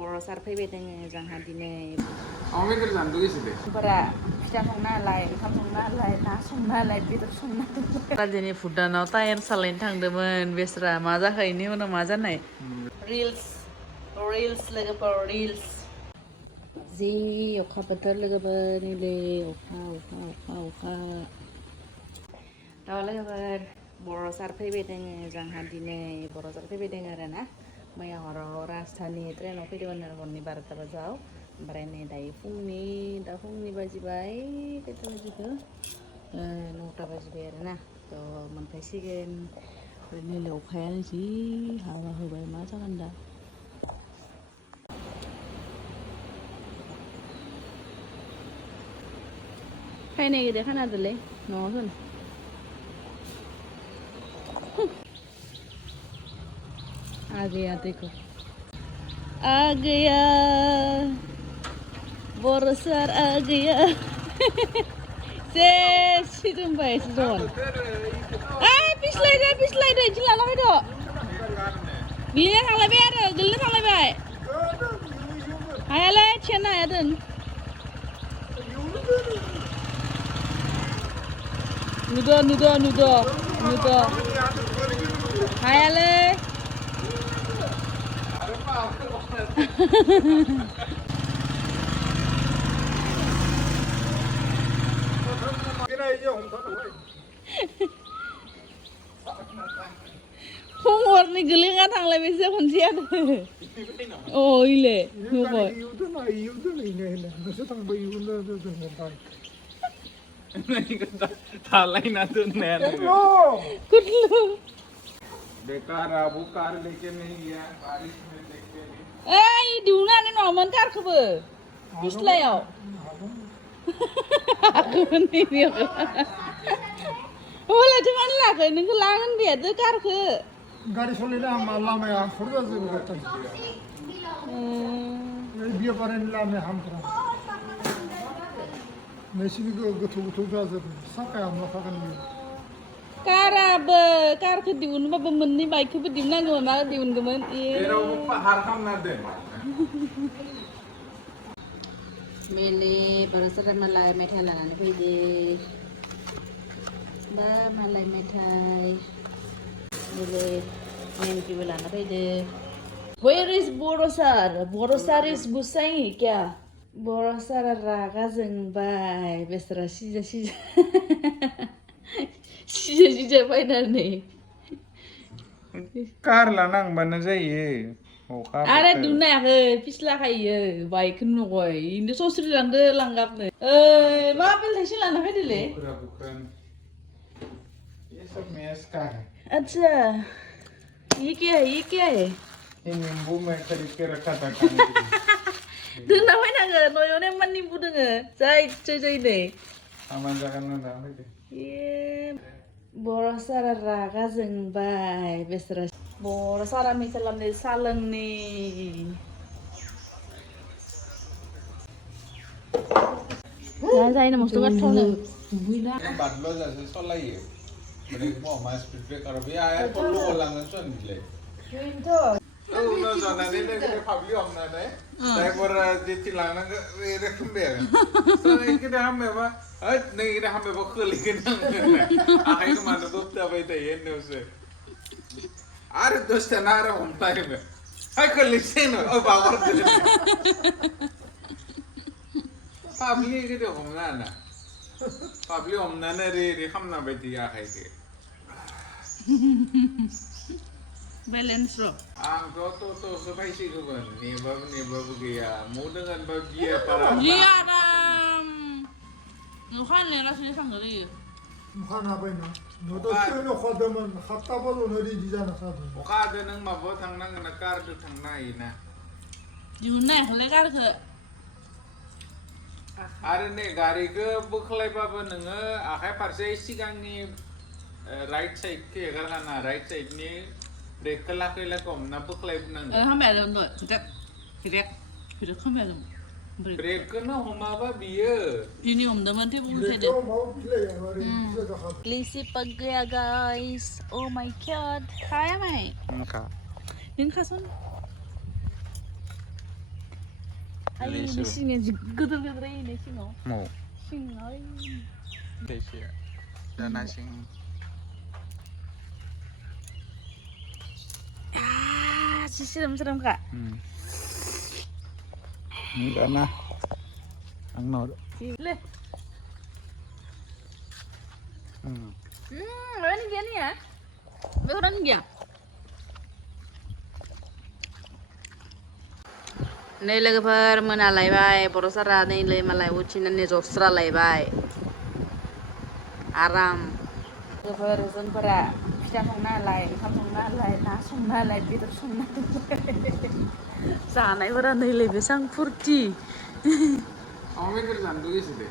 Boro fwibai doङो जोंहा दिनै बेदर जानो लुगैसोदो फोरा फिथा संनालाय ओंखाम संनालाय ना संनालाय बेदर संनालाय दिनै भुटानाव टायार सालायनो थांदोंमोन बेस्रा मा जाखो उनाव मा जानाय रिल्स लोगोफोर रिल्स जि अखा बोथोर लोगोफोर नैलै अखा दा लोगोफोर Boro फैबाय दोङो जोंहा दिनै Boro फैबाय दोङो आरो ना मैया हराव राजधानि ट्रेनाव फैदोंमोन आरो हरनि 12टा बाजायाव ओमफ्राय नै दायो फुंनि बाजिबाय खैथा बाजिखो 9टा बाजिबाय आरो ना थ' मोनफैसिगोन नैलै अखायानो जि हाबा होबाय मा जागोन दा फैनो नागिरदों खोनादोंलै न'आव होन आ गया देखो आ गया Boro आ गया से सिदोंबाय सिदन पिस्लायदो इदि लाना फैद' गोलैना थांलायबाय हायालै थिखांनो हाया दोन नुदो हायालै हरनि गोलैना थांलायबायसो खनसेयानो इले नुबाय थालायना दोननायानो कुटलु बेकार वो कार लेके नहीं गया बारिश में देखते दिहुनानै नङामोन कारखौबो पिस्लायाव होलायथो मानो लाखै नोंखौ लांगोन बेदो कारखौ गारि सलायनो लामाया खर जाजोबो बियो बारायनो लामाया हामथारा नोंसिनि गोथौ जाजोबो साखाया हामलाखागोन बियो कारखौ दिहुनबाबो मोननै बाइकखौबो दिहुननांगौमोन मा दिहुनगौमोन जेरावबो पाहार खालामना दोन मेले Boro मालाय मेथाइ लानानै फैदो दा मालाय मेथाइ मेले नेमकिबो लाना फैदो Where is Boro is busai क्या Boro रागा जोंबाय बेसरा सिजा बायनानै कार लानांबानो जायो आरे दिहुननायाखै फिस्लाखायो बाइकखौ नुगय इनो सस्रि लांगाबनो मा बेलथायसो लाना फैदोलै ये सब मैस का है अच्छा ये क्या है ये नींबू मैं खरीद के रखा था दोनना फैनांगो न'यावनो इमान निम्बु दोङो जै नै सामान जागोन ना फैदो Boro रागा जोंबाय बेसरा Boro मेथाइ लामनो सा लोंनि जायना मस्थ' गोथावनो बादल' जासे सलायो माने मा स्पिड ब्रेकार बे आया कल्ल' गलाङो सनबिलाय उनाव जानानै नोगोर फाब्लिक हमनानै ड्राइभारा जेथि लानांगो बे रोखोम बे नोगोर हामबायबा नोगोर हामबायबा खोलैगोन आखाइखौ मानो बोबथाबाय थायो होननायावसो आरो दसथाना आरो हमथायोनो खोलैसै बावगारदो पाब्लिक गोदो हमना ना पाब्लिक हमनानै रे खामना बायदि आखाइखौ बेलेन्स आंथ' बायसिगौमोन नेबाबो गैया मदोंगोनबा गिया पारा आराम न'खान लेंगासिनो थांगो जायो अखा हाबायना न'थ' ट्रेन अखा हादोंमोन 7टा बाजावनो रेडि जाना थादों अखा हादों नों माबायाव थांनांगोन ना कारजों थांनो हायोना दिहुननो हायाखैलै कारखौ आरो नै गारिखौ बोख्लायबाबो नोङो आखाइ फारसे सिगांनि राइट साइडखौ एगारगाना राइट साइडनि ब्रेकखौ लाखै हमना बोख्लायबोनांगौ हामायानो खामायानो ब्रेकखौनो हमाबा बियो दिनै हमदोंमोन थेवबो Lisi pagaya guys oh my god kaya mai Enggak Yung kason 아이 싱에 그들 이네 싱어. 뭐 싱 어이. 대시야. 나나싱. 아, 시시름스름 가. Enggak nah. Ang nod. Le. Orang ni ni ya. Orang ni ya. नै लोगोफोर मोनालायबाय बर' सारा नै मालाय उथिनानै जस्रालायबाय आराम लोगोफोर जोंफोरा फिथा संना होलाय ओंखाम संना होलाय ना संना होलाय बेदर संना होलाय जानायफोरा नैलाय बेसां फुरथि अमा बेदर जानो लुगैसोदो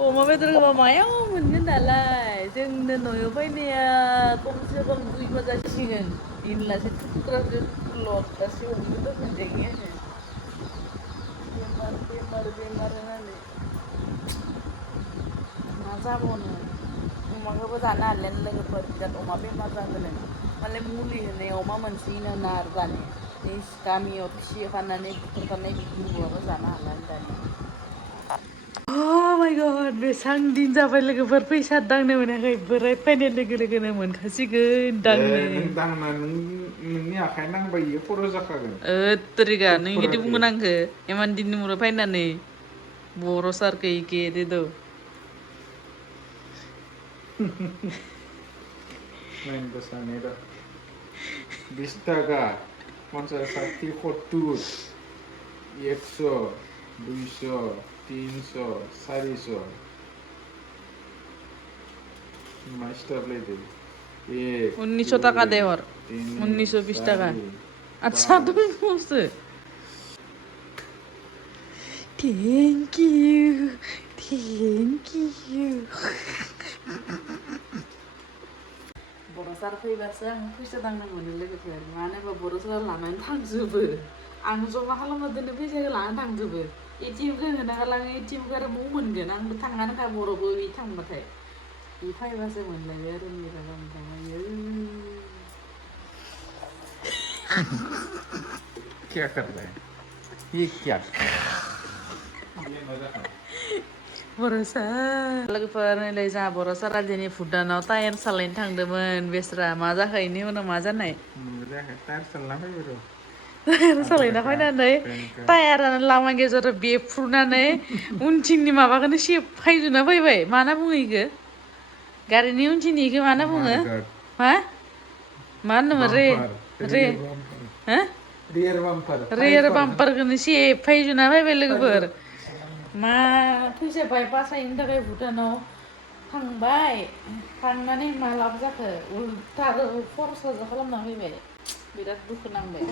अमा बेदरखौबा मायाव मोनगोन दालाय जोंनो न'आव फैनाया खमसे खम 2 मास जासिगोन इनलासे थुख्रासो लथासे अमाबेदर मोनजायो बेमार होननानै मा जाबावनो अमाखौबो जानो हालियानो लोगोफोर बिराद अमा बेमार जागोन मालाय मुलि होनाय अमा मोनसिगोन ना आरो दानिया नै गामियाव फिसिखानानै बुथारखानाय बिदि नुवाबा जानो हालानो दानिया Oh my god, बेसां दिन जाबाय लोगोफोर फैसा दांनो मोनाखै बोराय फैनाय लोगो लोगोनो मोनखासिगोन दांनो नों दांना नोंनि आखाइ नांबाय इयो खर' जाखागोन तरिका नों इदि बुंगोन आंखो इमान दिननि उनाव फैनानै बर' सारखो इके देदो main pesan itu 20 taka 50 60 70 100 200 300 400 mas tablet itu 1900 টাকা দে ওর 1920 টাকা আচ্ছা তুমি বলছো Thank you बर' सार फैबासो आं फैसा दांनो मोनो लोगोफोर मानो होनबा बर' सारा लानानै थांजोबो आं जमा खालामना दोननो फैसाखौ लानानै थांजोबो एटिएमखौ होना गालाङो एटिएमखौ आरो बबाव मोनगोन आंबो थांनानैखा बर'बो बे थांबाथाय बे फैबासो मोनलायबाय आरो मेरा मोनलायो क्या कर रहा है ये क्या बर' सार लोगोफोर नै जोंहा बर' सारा दिनै भुटानाव टायार सालायनो थांदोंमोन बेस्रा मा जाखो इनि उनाव मा जानाय टायार सालायना फैबाय टायार सालायना फैनानै टायारानो लामा गेजेराव बेफ्रुनानै उनथिंनि माबाखौनो सेफायजोबना फैबाय मा होनना बुङो इखो गारिनि उनथिंनि इखो मा होनना बुङो मा होनोमोन रेयर बाम्पारखौनो सेफायजोबना फैबाय लोगोफोर मा फैसा बाय बासायनो थाखाय भुटानाव थांबाय थांनानै मा लाब जाखो उल्था खरसासो खालामना फैबाय बिराद दुखु नांबाय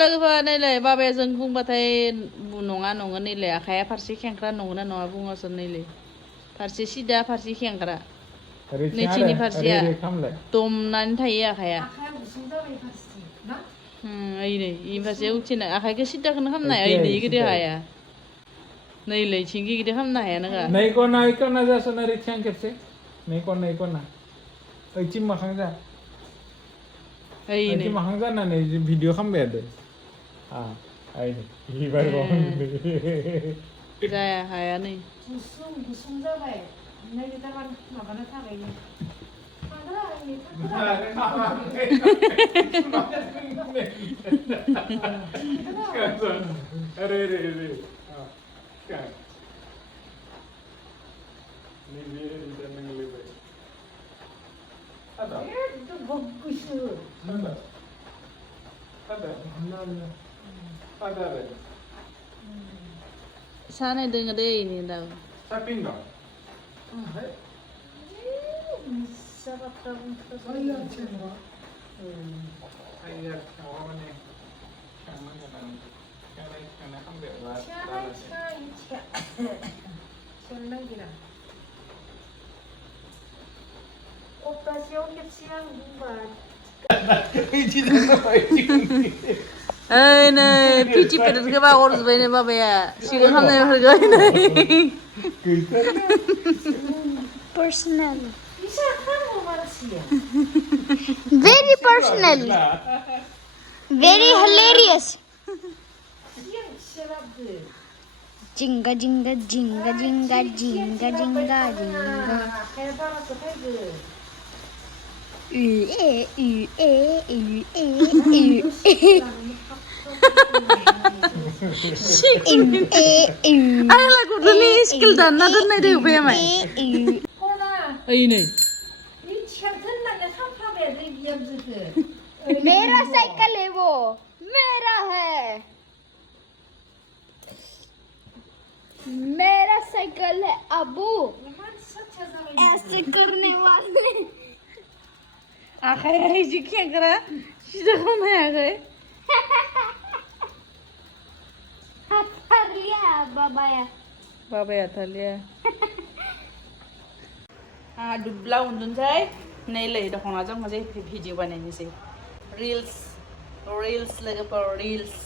लोगोफोर नैलाय बाबाया जों बुंबाथाय नङा नङा नैलाय आखाइया फारसे खेंख्रा नंगौना नङा बुङासो नैलाय फारसे सिदा फारसे खेंख्रा नैथिनि फारसेया दमनानै थायो आखाइया ओइनै इ फारसे उथिनाय आखाइखौ सिदाखौनो खालामनो हाया ओइनै गिदिर हाया नैलाय थिंखि गिदिर खालामनो हाया नोङा नै खना जासोना रिथियां खेबसे नै खना ओइथिं मोखां जा ओइथिं मोखां जानानै भिडिअ खालामबाय थादो जाया हाया नै गुसुं जाबाय नै दा माबाना थाबायनो सानाय दोङो दै नै दा ओइ नै पिटि पेरेन्टखौ बावहरजोब्बाय नै बाबाया सिगां खालामनायफोरखौ नै Personal. Very personal. Very hilarious. जिंगा जिंगा जिंगा जिंगा जिंगा जिंगा जिंगा Ayolah kudu nih skill dan nada nih deh upaya mai. Ini. मेरा साइकिल है वो मेरा है मेरा साइकिल है अबू ऐसे करने वाले Akhirnya hiji क्या करा? Sudah kemana ya kau? कर लिया बाबा या Baba ya thalia. Dubla undun jai. Nei lei dah kena jam macam video bana ni sih. Reels lagi per reels.